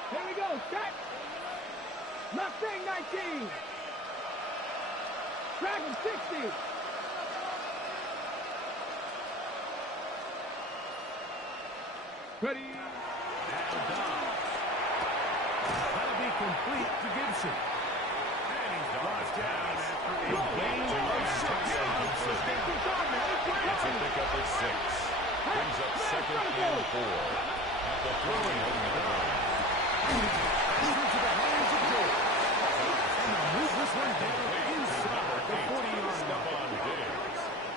Here we go. Set. Mustang 19. Dragon 60. Ready. That'll be complete to Gibson. And he's brought down after a gain of 6. It's a pickup of 6. Brings up second and 4. At the throwing line. Into the hands of Joe. And they'll move this one down inside the 40-yard line.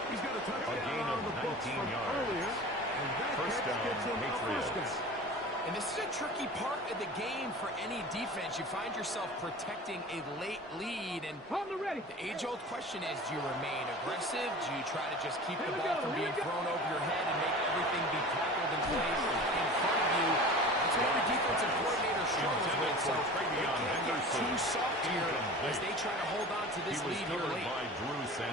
He's got a touchdown on the books from earlier. And that first down, gets him Patriots. a first down. And this is a tricky part of the game for any defense. You find yourself protecting a late lead. And ready. the age-old question is, do you remain aggressive? Do you try to just keep the ball from being thrown over your head and make everything be tackled and played in front of you? That's what every defensive coordinator struggles with. So they can't get too soft here as they try to hold on to this lead here late.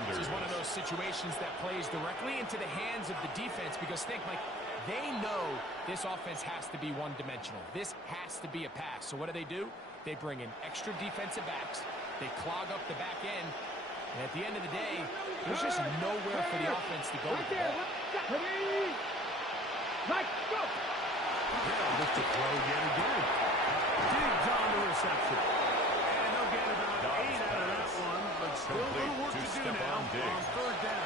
This is one of those situations that plays directly into the hands of the defense because think, Mike, they know this offense has to be one-dimensional. This has to be a pass. So what do? They bring in extra defensive backs. They clog up the back end. And at the end of the day, there's just nowhere for the offense to go with the ball. Mike, go! Yeah, look to throw yet again. Diggs on the reception. And they'll get about 8 out of that one, but still a little work to do now on third down.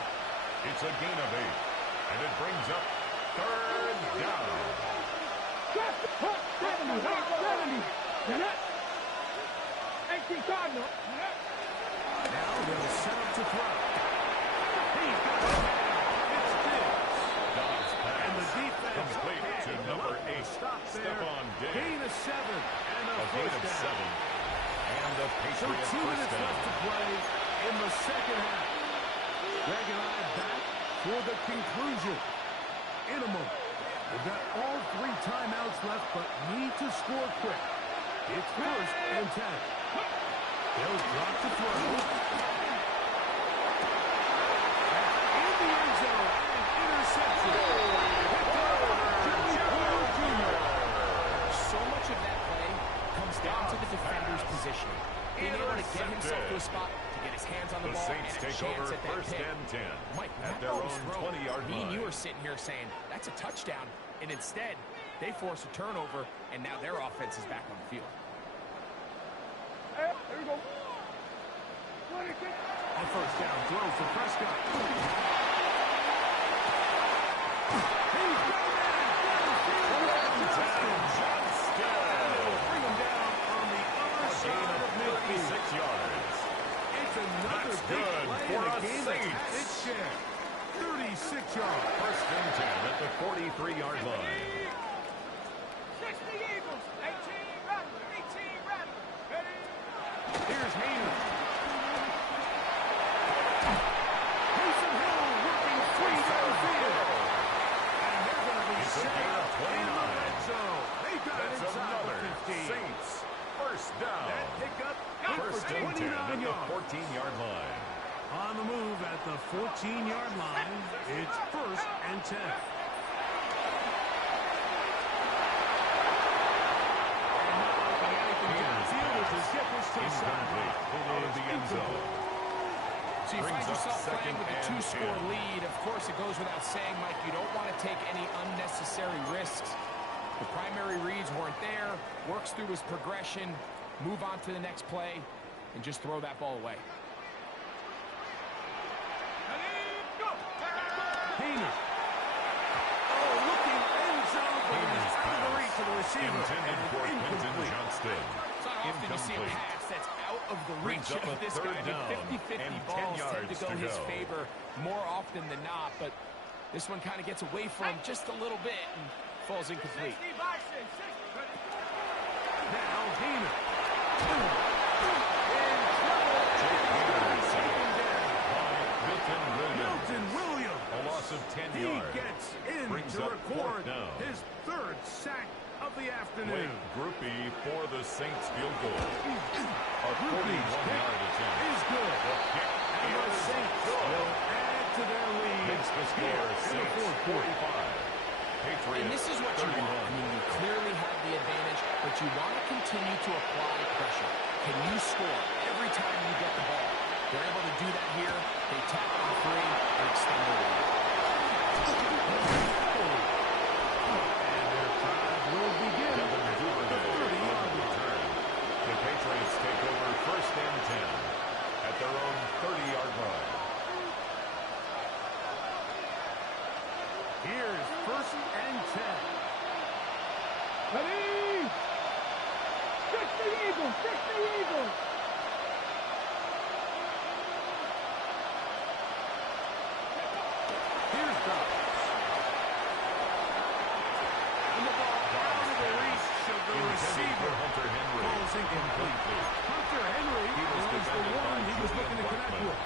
It's a gain of 8. And it brings up third down. 70. 18 Cardinal. Now they'll set up to throw. He's got it. It's Diggs. Dobbs pass. And the defense complete to number 8. Stop there. Diggs. Gain of 7 and a gain first of down. 7. And the So Patriots 2 minutes first left to down. play in the second half. Greg and I back for the conclusion in a moment. We've got all 3 timeouts left, but need to score quick. It's first and 10. They'll drop to throw. In the end zone, an interception. So much of that play comes down to the defender's positioning. Being able to get himself to a spot, to get his hands on the ball, Saints and a take chance over at that first pick. and 10. Mike, at that their ball own was thrown. 20-yard Me and line. you are sitting here saying, that's a touchdown. And instead, they force a turnover, and now their offense is back on the field. Here we go. A first down throw for Prescott. He's got bring him down on the other side of midfield. 36 yards. It's another big play in a game that's had its share. 36 yards. First and 10 at the 43-yard line. 60 Eagles. 18 Rattler. 18 Rattler. Ready. Here's Hayner. Mason Hill working free downfield. And they're going to be set up in the red zone. They got it inside the 15. Saints first down. That pickup First for and 10 at 29 the yards. 14-yard line. On the move at the 14-yard line, it's first and 10. And not looking anything downfield as they get this to the sideline. Out of the end zone. So you Brings find up yourself second playing with a and 2-score 10. lead. Of course, it goes without saying, Mike, you don't want to take any unnecessary risks. The primary reads weren't there. Works through his progression, move on to the next play, and just throw that ball away. Hayner receiver. Intended for Quentin Johnston. It's not often you see a pass that's out of the reach of this guy. 50-50 balls tend to go his favor more often than not, but this one kind of gets away from him just a little bit and falls incomplete. Now Heenan. Milton Williams. A loss of 10 he yards. He gets in Brings to up record down. his third sack of the afternoon. Wade Groupie for the Saints field goal. A 41-yard attempt. Is good. The kick And the is Saints good. will add to their lead. Makes the score Saints 45. Patriots And this is what 31. you want. I mean, you clearly have the advantage, but you want to continue to apply pressure. Can you score every time you get the ball? They're able to do that here. They tap on three and extend their lead. And their drive will begin at the 30-yard line. The Patriots take over 1st and 10 at their own 30-yard line. Here's 1st and 10. Ready? Stick the Eagles! Stick the Eagles! Here's Dobbs. And the ball out of the reach of the receiver. Hunter Henry. Ball's incomplete. Hunter Henry was the one he was looking to connect with.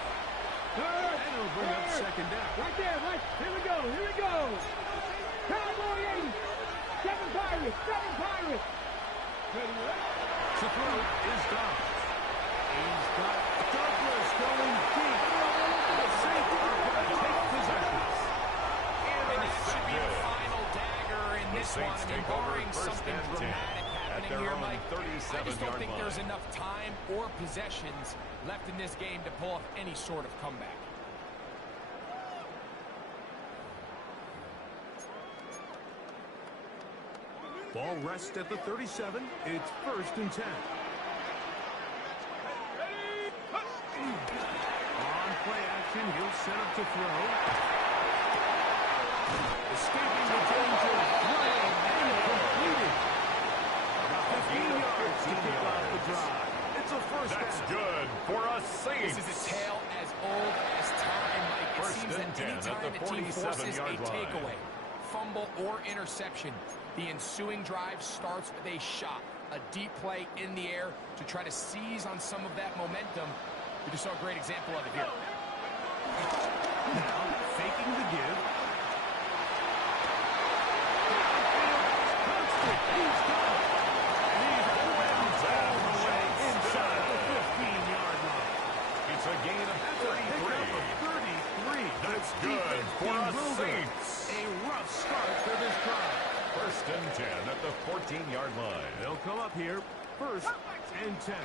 And it'll bring up 2nd down. Right there, right. Here we go, here we go. Cowboy 80. 7 Pirates, 7 Pirates. To throw is Dobbs. He's got Douglas going deep. The Saints are going to take possession. And that should be the final dagger in this one. I mean, barring something dramatic happening here, Mike, I just don't think there's enough time or possessions left in this game to pull off any sort of comeback. Ball rests at the 37. It's 1st and 10. On play action, he'll set up to throw. Escaping the danger, running and completed. About 15 yards to kick off the drive. It's a 1st down. That's good for a Saints. This is a tale as old as time, Mike. It 1st seems and that 10 any at time the a team forces a 47-yard line. takeaway, fumble, or interception, the ensuing drive starts with a shot, a deep play in the air to try to seize on some of that momentum. We just saw a great example of it here. Now, faking the give. He's got it. And he's wins all the way inside the 15-yard line. It's a gain of After a pickup of 33. That's the good defense for a bewildered. Saints. A rough start for this drive. 1st and 10 at the 14-yard line. They'll come up here 1st and 10.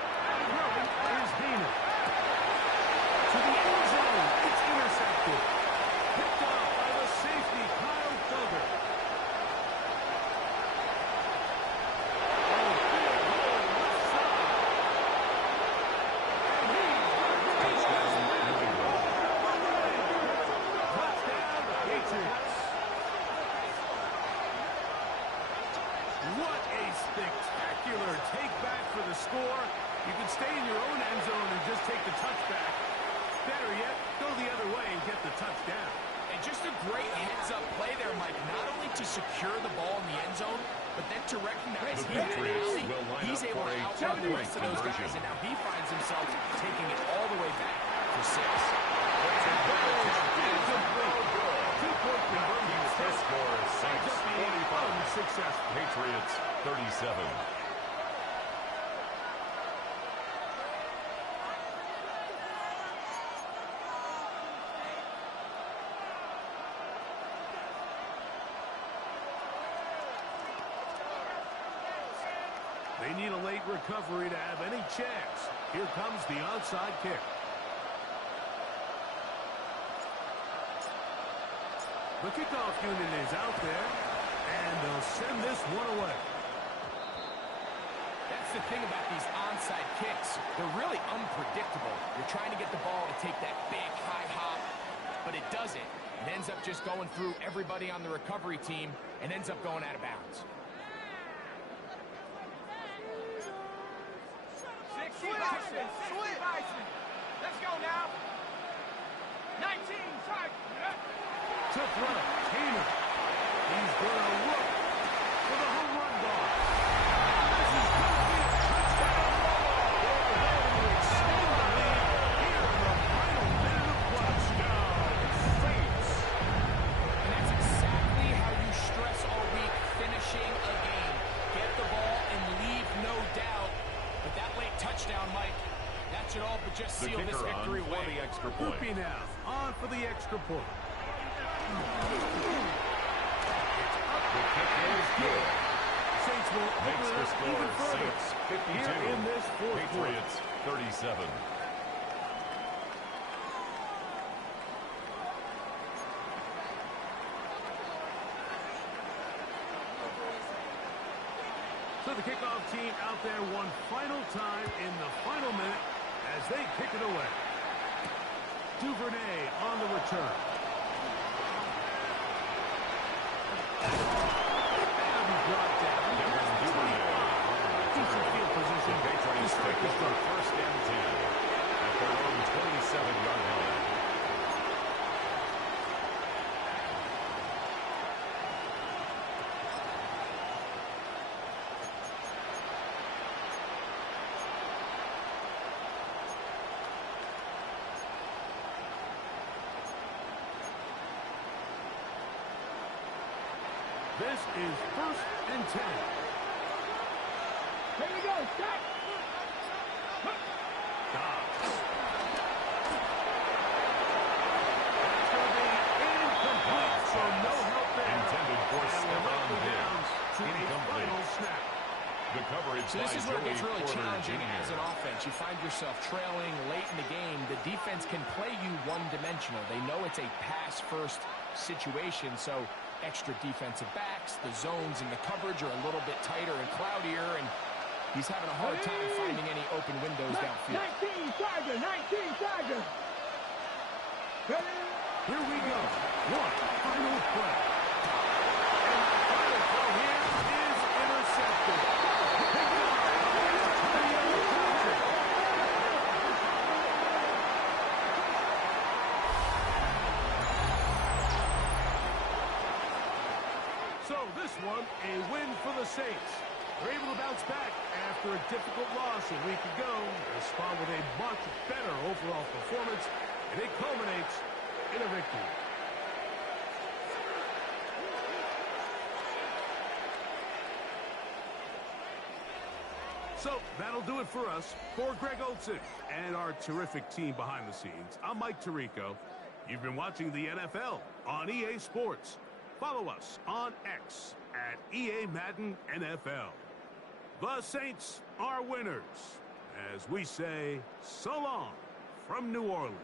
Here's Heenan. To the end zone. It's intercepted. Picked off by the safety, Kyle Duggar. Touchdown, Patriots. What a spectacular take back for the score. You can stay in your own end zone and just take the touchback. Better yet, go the other way and get the touchdown. And just a great heads-up play there, Mike. Not only to secure the ball in the end zone, but then to recognize The Patriots will line he's up able for to a outrun the two-point rest of those guys, conversion. and now he finds himself taking it all the way back for 6. Two-point conversion. The score is Saints Just being 45. unsuccessful. Patriots 37. They need a late recovery to have any chance. Here comes the onside kick. The kickoff unit is out there, and they'll send this one away. That's the thing about these onside kicks. They're really unpredictable. You're trying to get the ball to take that big high hop, but it doesn't. It ends up just going through everybody on the recovery team and ends up going out of bounds. 60 Bison. 60 Bison. Let's go now. 19 side. To throw. Taylor. He's going to look for the home run ball. This is going to be a touchdown. They're ready to extend the lead here in the final minute of play. Saints. And that's exactly how you stress all week finishing a game. Get the ball and leave no doubt. But that late touchdown, Mike, that should all but just seal this victory for away. the extra point. Whoopi now on for the extra point. The kick is good. Saints will open Makes it the up score even further. Saints 52. Here in this fourth quarter. Patriots 37. So the kickoff team out there one final time in the final minute as they kick it away. Duvernay on the return. That'll be brought down. Devin Duvernay. Decent field position. The Patriots take over first and 10 at their own 27-yard line. This is first and 10. Here we go. Stop. Dobbs. That's going to be incomplete, so no help there. Intended for And we're Stephon knocking down Diggs. to a Incomplete. final snap. The coverage So this by is where it Joey gets really Porter challenging Jr. as an offense. You find yourself trailing late in the game. The defense can play you one-dimensional. They know it's a pass-first situation, so extra defensive backs, the zones and the coverage are a little bit tighter and cloudier, and he's having a hard time finding any open windows downfield. 19 Tiger. 19 Tiger. Here we go. One final play. And the final throw here is intercepted. Picked up by Antonio Johnson. So this one, a win for the Saints. They're able to bounce back after a difficult loss a week ago. Respond with a much better overall performance, and it culminates in a victory. So that'll do it for us. For Greg Olsen and our terrific team behind the scenes, I'm Mike Tirico. You've been watching the NFL on EA Sports. Follow us on X at EA Madden NFL. The Saints are winners, as we say so long from New Orleans.